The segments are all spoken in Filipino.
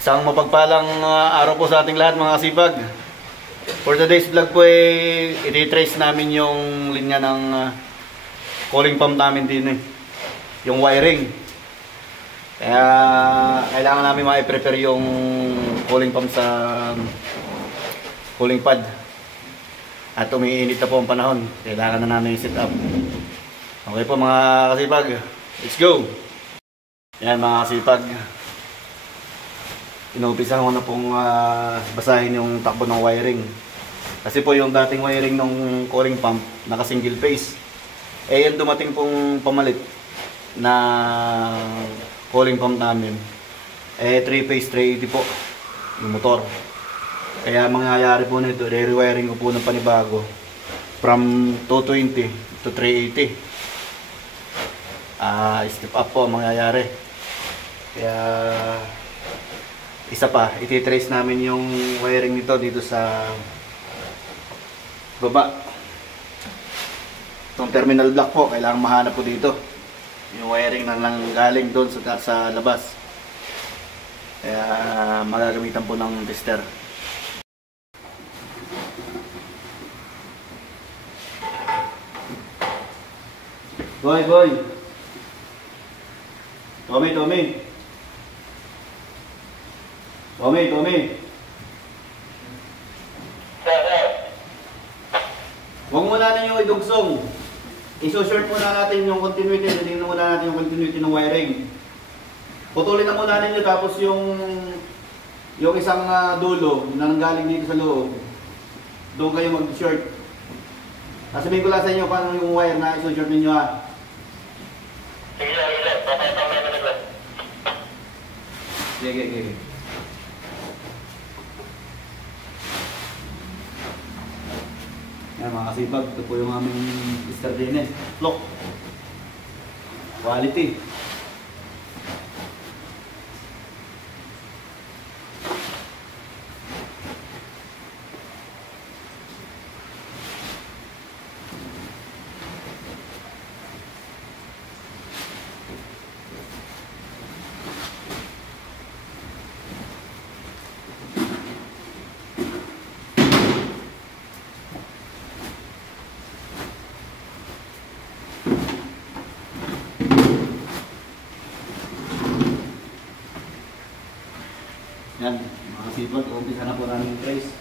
Isang mapagpalang araw po sa ating lahat mga kasipag. For today's vlog po i-trace namin yung linya ng cooling pump namin din yung wiring. Kaya kailangan namin ma-prepare yung cooling pump sa cooling pad. At umiinit na po ang panahon. Kailangan na namin i-set up. Okay po mga kasipag. Let's go! Yan mga kasipag. Inuumpisahan ko na pong basahin yung takbo ng wiring. Kasi po yung dating wiring ng cooling pump naka single phase. Yung dumating pong pamalit na cooling pump namin 3 phase 380 po yung motor. Kaya mangyayari po nito, re-rewiring ko po ng panibago from 220 to 380. Step up po mangyayari. Kaya isa pa, iti-trace namin yung wiring nito dito sa baba. Itong terminal block po, kailangan mahanap po dito yung wiring na galing doon sa labas. Kaya magagamitan po ng tester. Boy! Tommy! Huwag muna natin yung idugsong. I-short muna natin yung continuity. Tingnan muna natin yung continuity ng wiring. Putulin na muna natin yun. Tapos yung isang dulo na nanggaling dito sa loob, doon kayo mag-short. Sabihin ko lang sa inyo paano yung wire na i-short ninyo ha. Sige. Yan mga kasipag, ito po yung aming tester din Look. Quality. Yan, mga kasipag, umpisa na po namin yung trace.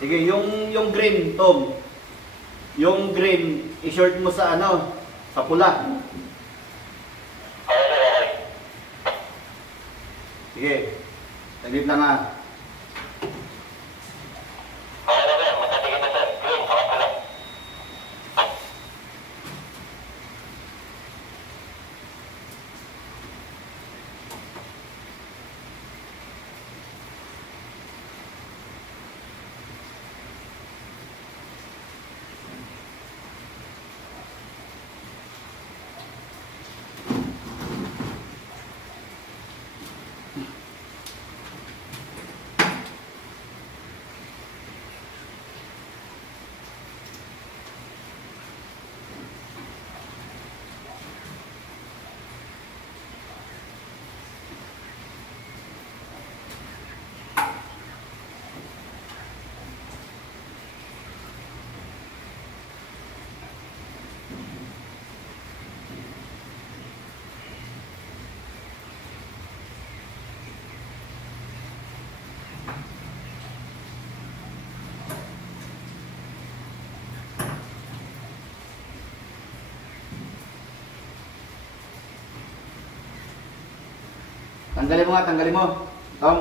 Sige, yung green, Tom. Yung green, i-short mo sa sa pula. Sige. Taglit lang ha. Tanggalin mo nga, tanggalin mo. Tom.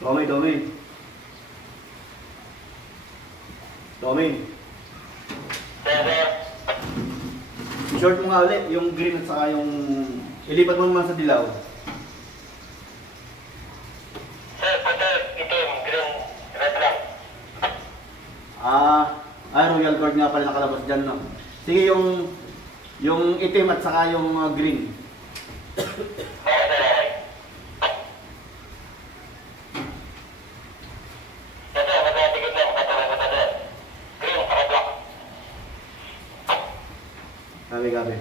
Tommy, Tommy. Tommy. Short mo nga ulit, yung green at saka yung... Ilipat mo naman sa dilaw. Royal Guard nga pala nakalabas dyan, no? Sige, yung itim at saka yung green. Gabi.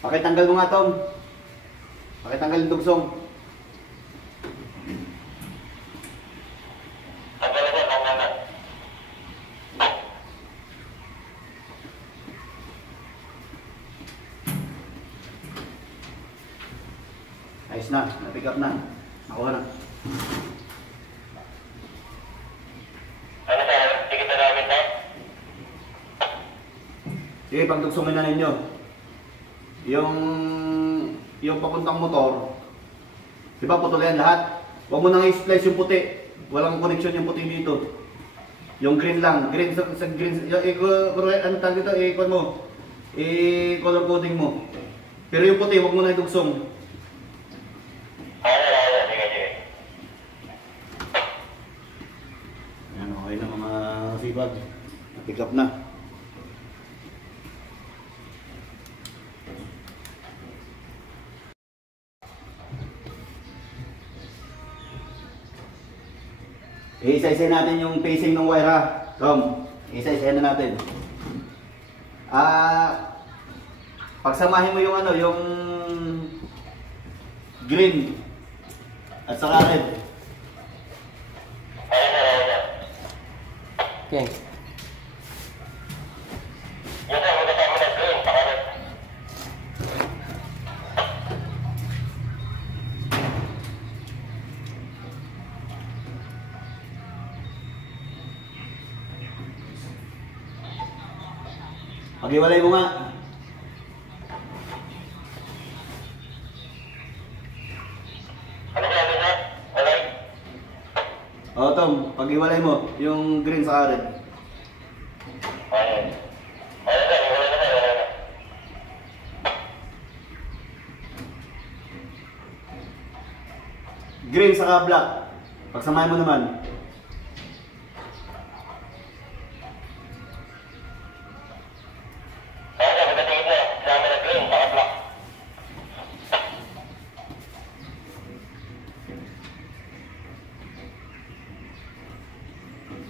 Pakitanggal mo nga, Tom. Pakitanggal yung dugsong. Ayos na, na-pick up na. Nakuha na. Sige, pagdugsungin na ninyo. Yung papuntang motor, di ba putol yan lahat? Huwag mo nang i-splice yung puti. Walang connection yung puti dito. Yung green lang. Green sa green. Ano tawag dito? I-color coding mo. Pero yung puti, huwag mo na idugsong. Ayan, okay na mga sibag. Pick up na. Isa-isa natin yung pacing ng wire ha. Tom, isa-isa na natin. Pagsamahin mo yung yung green at saka red. Okay. Pag-iwalay mo nga. O Tom, pag-iwalay mo yung green sa red. Green saka black. Pagsamahin mo naman.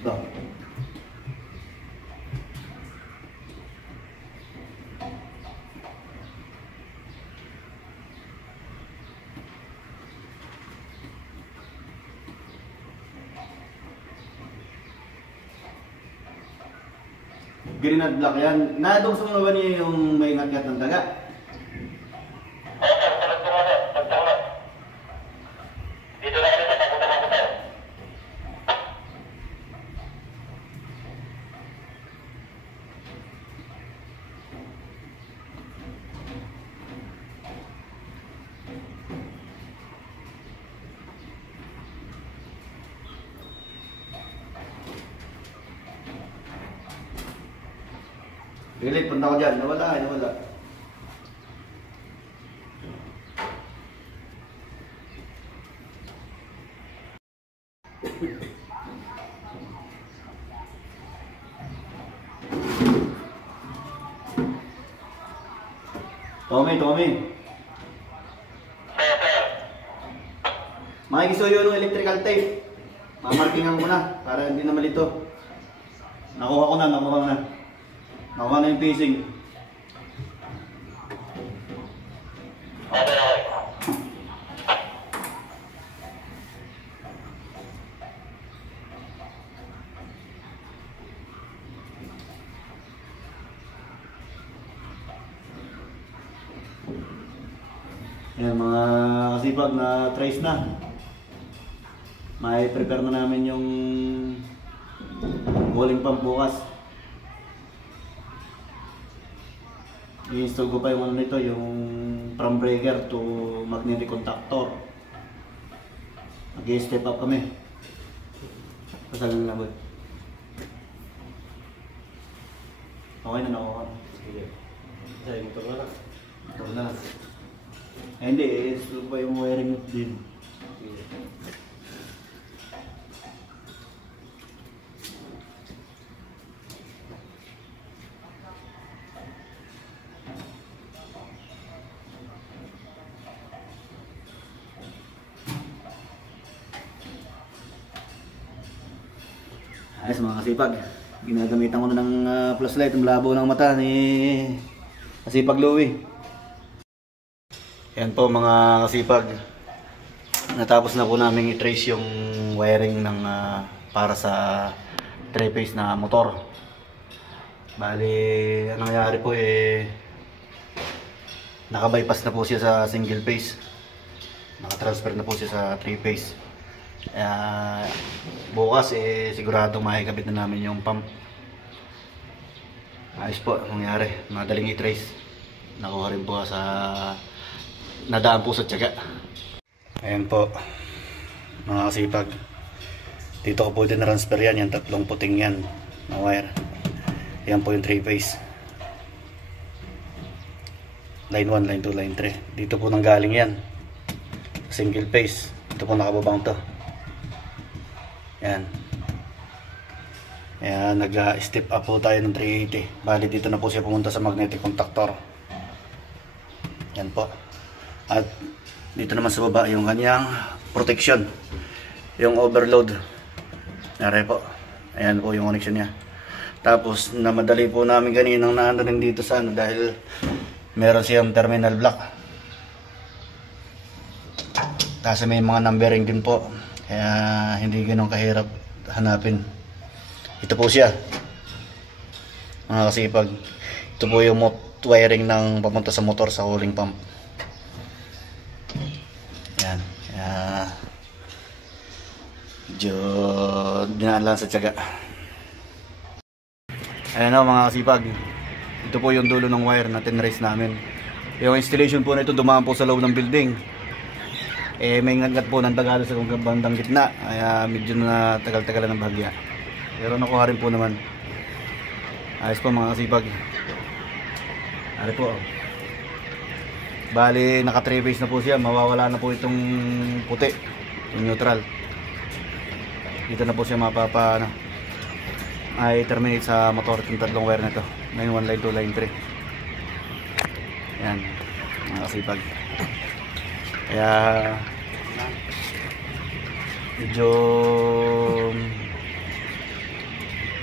Ito. Green at black yan. Nadungso mo ba niyo yung may ngat-ngat ng daga? Pilit, punta ko dyan. Nawala. Tommy. Makikisuyo ng electrical tape. Mamarkingan ko na para hindi na malito. Nakuha na yung pacing. Ayan mga kasipag na trace na. May prepare na namin yung cooling pump bukas. I-install ko pa yung nito, yung from breaker to magnetic contactor. Mag-step up kami. Pasalan na ba? Okay na nakuha. Sige. Sige, motor na lang. Motor na lang. Hindi, i-install pa yung wiring din. Sige. Ayos mga kasipag, ginagamitan ko na ng flashlight, ang labo ng mata ni Kasipag Louie. Yan po mga kasipag, natapos na po namin i-trace yung wiring ng para sa 3-phase na motor. Bali, ang nangyari po naka-bypass na po siya sa single phase, naka-transfer na po siya sa 3-phase. Bukas sigurado makikabit na namin yung pump. Ayos po, nangyari. Madaling i-trace. Nakuha rin po sa nadaan po sa tiyaga. Ayan po, mga kasipag. Dito ko po din na-transfer yan. Yung tatlong puting yan na wire. Ayan po yung 3-phase. Line 1, line 2, line 3. Dito po nanggaling yan. Single phase. Ito po nakababang to. Ayan. Ayan, nag-step up po tayo ng 380. Bali dito na po siya pumunta sa magnetic contactor. Yan po. At dito naman sa baba yung kanyang protection. Yung overload. Nare po. Ayan po yung connection niya. Tapos namadali po namin kaninang naano rin dito sa ano dahil meron siyang terminal block. Kasi may mga numbering din po. Kaya hindi ganun kahirap hanapin. Ito po siya. Mga kasipag. Ito po yung wiring ng papunta sa motor sa cooling pump. Yan. Medyo dinaan lang sa tiyaga. Ayan o mga kasipag. Ito po yung dulo ng wire na tinrace namin. Yung installation po na ito dumaan po sa loob ng building. May ngat po ng Tagalog sa bandang gitna. Kaya medyo na tagal-tagalan ng bahagya. Pero nakuha rin po naman. Ayos po mga kasipag. Ari po. Bali naka 3-phase na po siya. Mawawala na po itong puti. Yung neutral. Dito na po siya ay terminate sa motor itong tatlong wire na ito. Line 1, line 2, line 3. Yan mga kasipag. Kaya medyo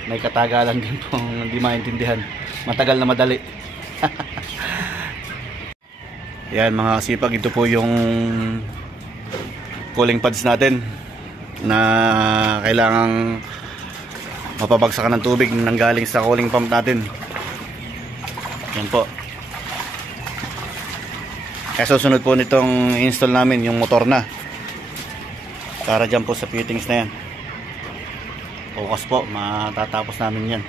may katagalan din pong hindi maintindihan. Matagal na madali. Yan mga kasipag, ito po yung cooling pads natin na kailangang mapabagsakan ng tubig nanggaling sa cooling pump natin. Yan po. Kaya susunod po nitong install namin yung motor na. Para dyan po sa fittings na yan. Focus po, matatapos namin yan.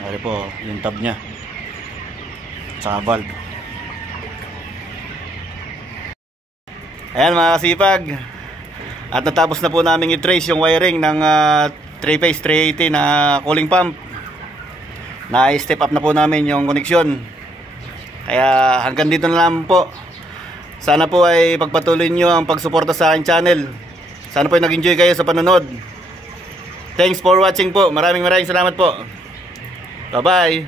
Dari po, yung tab nya. Tsaka valve. Ayan mga kasipag. At natapos na po namin i-trace yung wiring ng 3-phase 380 na cooling pump. Na-step up na po namin yung koneksyon. Kaya hanggang dito na lang po. Sana po ay pagpatuloy nyo ang pagsuporta sa aking channel. Sana po ay nag-enjoy kayo sa panonood. Thanks for watching po. Maraming salamat po. Bye bye.